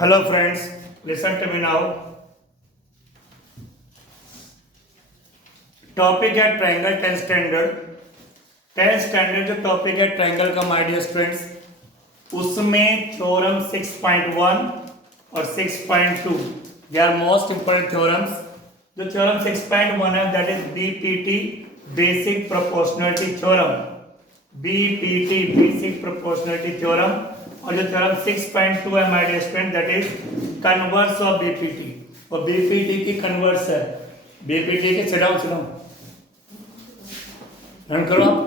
Hello friends, listen to me now. Topic है triangle 10 standard. 10 standard जो topic है triangle का माय डियर स्टूडेंट्स, उसमें थ्योरम 6.1 और 6.2 they are most important theorems. जो थ्योरम 6.1 है that is BPT basic proportionality theorem, BPT basic proportionality theorem. और जो थ्योरम 6.2 है my dear student that is converse of BPT, और बीपीटी की कन्वर्स है, बीपीटी के सिट डाउन रन करो आप,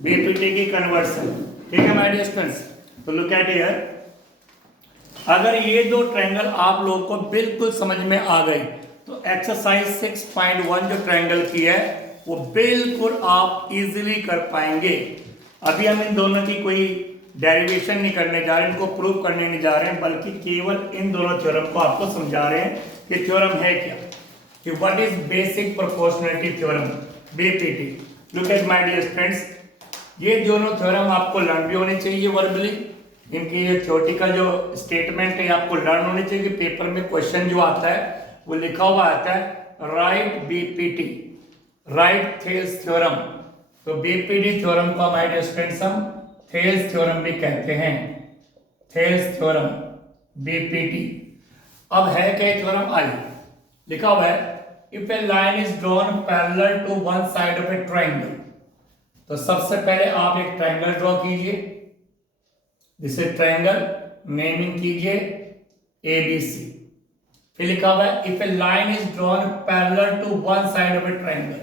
बीपीटी की कन्वर्सन। ठीक है माय डियर स्टूडेंट्स, तो लुक एट हियर। अगर ये दो ट्रायंगल आप लोगों को बिल्कुल समझ में आ गई तो एक्सरसाइज 6.1 जो ट्रायंगल की है वो बिल्कुल आप इजीली कर पाएंगे। अभी हम इन दोनों की कोई डेरिवेशन नहीं करने जा रहे हैं, इनको प्रूव करने नहीं जा रहे हैं, बल्कि केवल इन दोनों थ्योरम को आपको समझा रहे हैं कि थ्योरम है क्या, कि what is basic proportionality theorem, BPT. Look at my dear friends, ये दोनों थ्योरम आपको लर्न भी होने चाहिए वर्बली, इनकी ये थ्योरेटिकल जो स्टेटमेंट है आपको लर्न होने चाहिए कि पेपर में क्वेश्चन जो आता है वो लिखा हुआ आता है right BPT, right Thales theorem. तो बीपीटी थ्योरम को माय डियर फ्रेंड्स हम थेल्स थ्योरम भी कहते हैं, थेल्स थ्योरम बीपीटी। अब है क्या थ्योरम, आई लिखा हुआ है if a line is drawn parallel to one side of a triangle. तो सबसे पहले आप एक ट्रायंगल ड्रॉ कीजिए, जिसे ट्रायंगल नेमिंग कीजिए एबीसी। फिर लिखा हुआ है if a line is drawn parallel to one side of a triangle,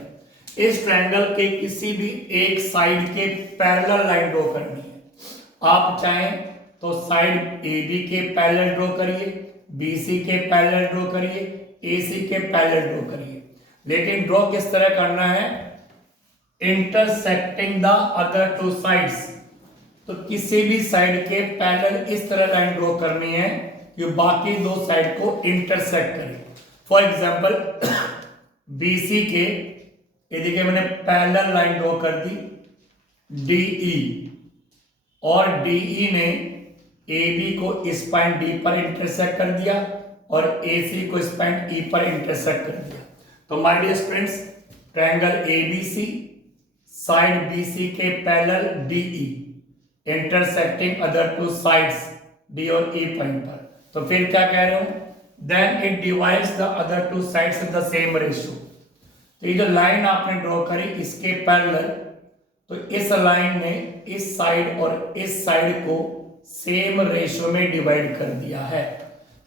इस ट्रायंगल के किसी भी एक साइड के पैरेलल लाइन ड्रॉ करनी है। आप चाहें तो साइड AB के पैरेलल ड्रॉ करिए, BC के पैरेलल ड्रॉ करिए, AC के पैरेलल ड्रॉ करिए, लेकिन ड्रॉ किस तरह करना है, intersecting the other two sides. तो किसी भी साइड के पैरेलल इस तरह लाइन ड्रॉ करनी है कि बाकी दो साइड को इंटरसेक्ट करे। फॉर एग्जांपल BC के ये देखिए मैंने पैरेलल लाइन ड्रॉ कर दी DE, और DE ने AB को इस पॉइंट D पर इंटरसेक्ट कर दिया और AC को इस पॉइंट E पर इंटरसेक्ट कर दिया। तो my dear friends, triangle ABC side BC के parallel DE intersecting other two sides D और E पॉइंट पर। तो फिर क्या कह रहे हूं, then it divides the other two sides in the same ratio. तो ये जो लाइन आपने ड्रॉ करी इसके पैरेलल, तो इस लाइन ने इस साइड और इस साइड को सेम रेशियो में डिवाइड कर दिया है।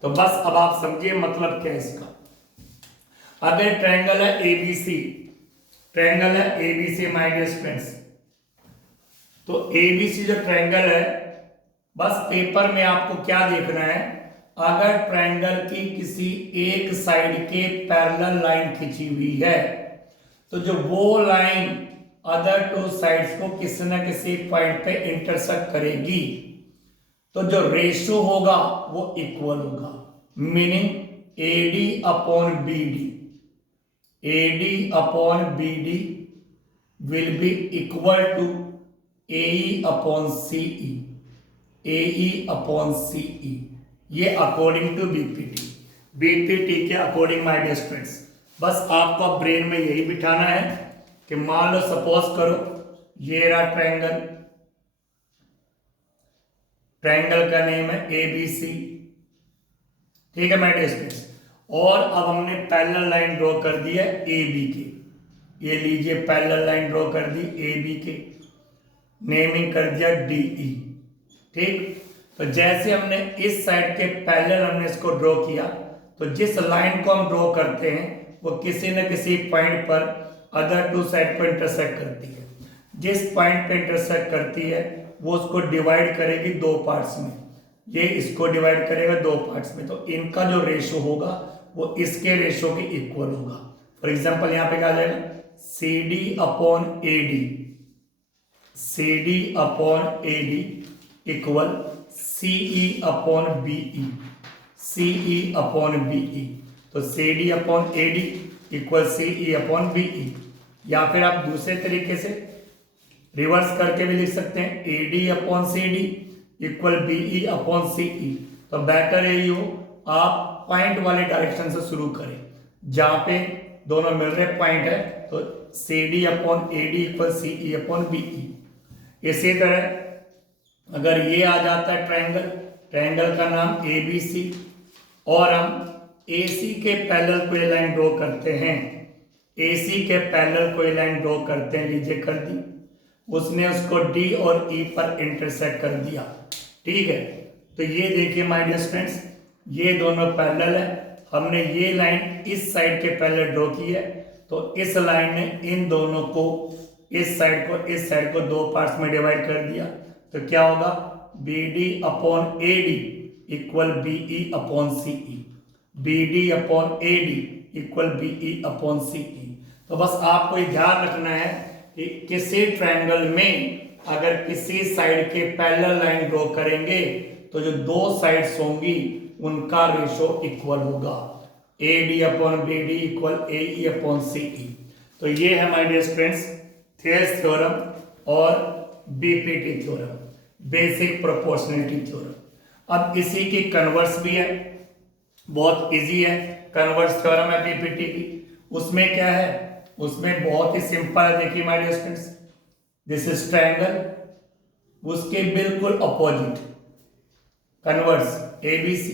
तो बस अब आप समझिए मतलब क्या है इसका। अब ये ट्रायंगल है ABC, ट्रायंगल है ABC माय डियर फ्रेंड्स। तो ABC जो ट्रायंगल है, बस पेपर में आपको क्या देखना है, अगर ट्रायंगल की किसी एक साइड के पैरेलल लाइन खींची हुई है तो जो वो लाइन अदर टू साइड्स को किसी न किसी पॉइंट पे इंटरसेक्ट करेगी, तो जो रेशियो होगा वो इक्वल होगा, meaning AD upon BD, AD upon BD will be equal to AE upon CE, AE upon CE। ये अकॉर्डिंग टू बीपीटी के अकॉर्डिंग माय डियर स्टूडेंट्स। बस आपको ब्रेन में यही बिठाना है कि मान लो सपोज करो ये रहा ट्रायंगल, ट्रायंगल का नेम है ABC, ठीक है माय डियर स्टूडेंट्स। और अब हमने पैरेलल लाइन ड्रॉ कर दी है AB के, ये लीजिए पैरेलल लाइन ड्रॉ कर दी AB के, नेमिंग कर दिया DE। ठीक, तो जैसे हमने इस साइड के पैरेलल हमने इसको ड्रॉ किया, तो जिस लाइन को हम ड्रॉ करते हैं वो किसी न किसी पॉइंट पर अदर टू साइड को इंटरसेक्ट करती है। जिस पॉइंट पे इंटरसेक्ट करती है वो उसको डिवाइड करेगी दो पार्ट्स में, ये इसको डिवाइड करेगा दो पार्ट्स में, तो इनका जो रेशियो होगा वो इसके रेशियो के इक्वल होगा। फॉर एग्जांपल यहाँ पे क्या आ जाएगा, CD upon AD, CD upon AD equal CE upon BE, CE upon BE। तो CD upon AD equal CE upon BE। या फिर आप दूसरे तरीके से रिवर्स करके भी लिख सकते हैं, AD upon CD equal BE upon CE। तो बेटर है यू आप पॉइंट वाले डायरेक्शन से शुरू करें, जहां पे दोनों मिल रहे पॉइंट है, तो CD upon AD equal CE upon BE। इसी तरह अगर ये आ जाता है ट्रायंगल, ट्रायंगल का नाम ABC, और हम AC के पैरेलल कोई लाइन ड्रॉ करते हैं, AC के पैरेलल कोई लाइन ड्रॉ करते हैं, लीजिए कर दी, उसने उसको D और E पर इंटरसेक्ट कर दिया, ठीक है। तो ये देखिए माय डियर स्टूडेंट्स, ये दोनों पैरेलल है, हमने ये लाइन इस साइड के पैरेलल ड्रॉ की है, तो इस लाइन ने इन दोनों को, इस साइड को दो पार्ट्स में डिवाइड कर दिया, तो क्या होगा BD upon AD equal BE upon CE, BD upon AD equal BE upon CE। तो बस आपको ये ध्यान रखना है कि किसी ट्रायंगल में अगर किसी साइड के पैरेलल लाइन ड्रॉ करेंगे तो जो दो साइड्स होंगी उनका रेशो इक्वल होगा, AD upon BD equal AE upon CE। तो ये है माय डियर स्टूडेंट्स थियर्स थ्योरम और BPT theorem, basic proportionality theorem. अब इसी की कन्वर्स भी है, बहुत इजी है, कन्वर्स थ्योरम है BPT की। उसमें क्या है, उसमें बहुत ही सिंपल है, देखिए my dear students, this is triangle, उसके बिल्कुल अपोजिट कन्वर्स ABC,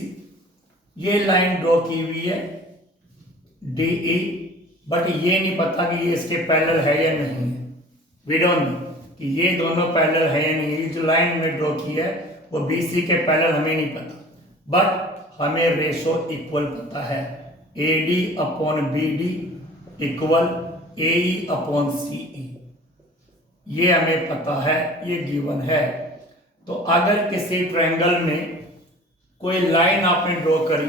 ये लाइन ड्रॉ की हुई है DE, बट ये नहीं पता कि ये इसके पैरेलल है या नहीं है, वी डोंट नो कि ये दोनों पैरेलल है या नहीं। जो लाइन हमने ड्रॉ की है वो BC के पैरेलल हमें नहीं पता, बट हमें रेशो इक्वल पता है, AD upon BD equal AE upon CE, ये हमें पता है, ये गिवन है। तो अगर किसी ट्रायंगल में कोई लाइन आपने ड्रॉ करी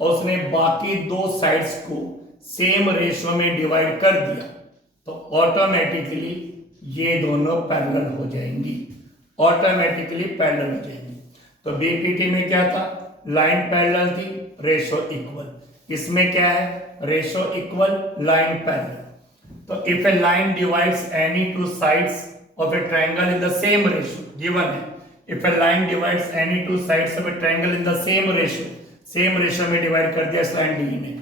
और उसने बाकी दो साइड्स को सेम रेशो में डिवाइड कर दिया, तो ऑटोमेटिकली ये दोनों पैरेलल हो जाएंगी, ऑटोमेटिकली पैरेलल हो जाएंगी। तो BPT में क्या था, लाइन पैरेलल थी, रेशो इक्वल, इसमें क्या है, रेशो इक्वल, लाइन पैरेलल। तो if a line divides any two sides of a triangle in the same ratio, given है, if a line divides any two sides of a triangle in the same ratio में divide कर दिया इस line D ने,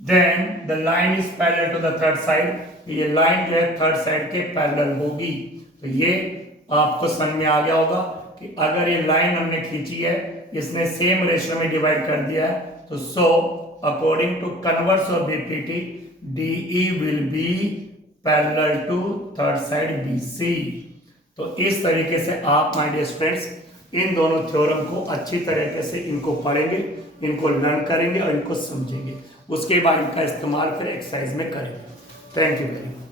then the line is parallel to the third side, ये line जो है third side के पैरेलल होगी। तो ये आपको समझ में आ गया होगा कि अगर ये लाइन हमने खींची है, इसने सेम रेशियो में डिवाइड कर दिया है, तो so according to converse of BPT DE will be parallel to third side BC। तो इस तरीके से आप माय डियर स्टूडेंट्स इन दोनों थ्योरम को अच्छी तरीके से इनको पढ़ेंगे, इनको लर्न करेंगे और इनको समझेंगे, उसके बाद इनका इस्तेमाल फिर एक्सरसाइज में करेंगे। Thank you very much.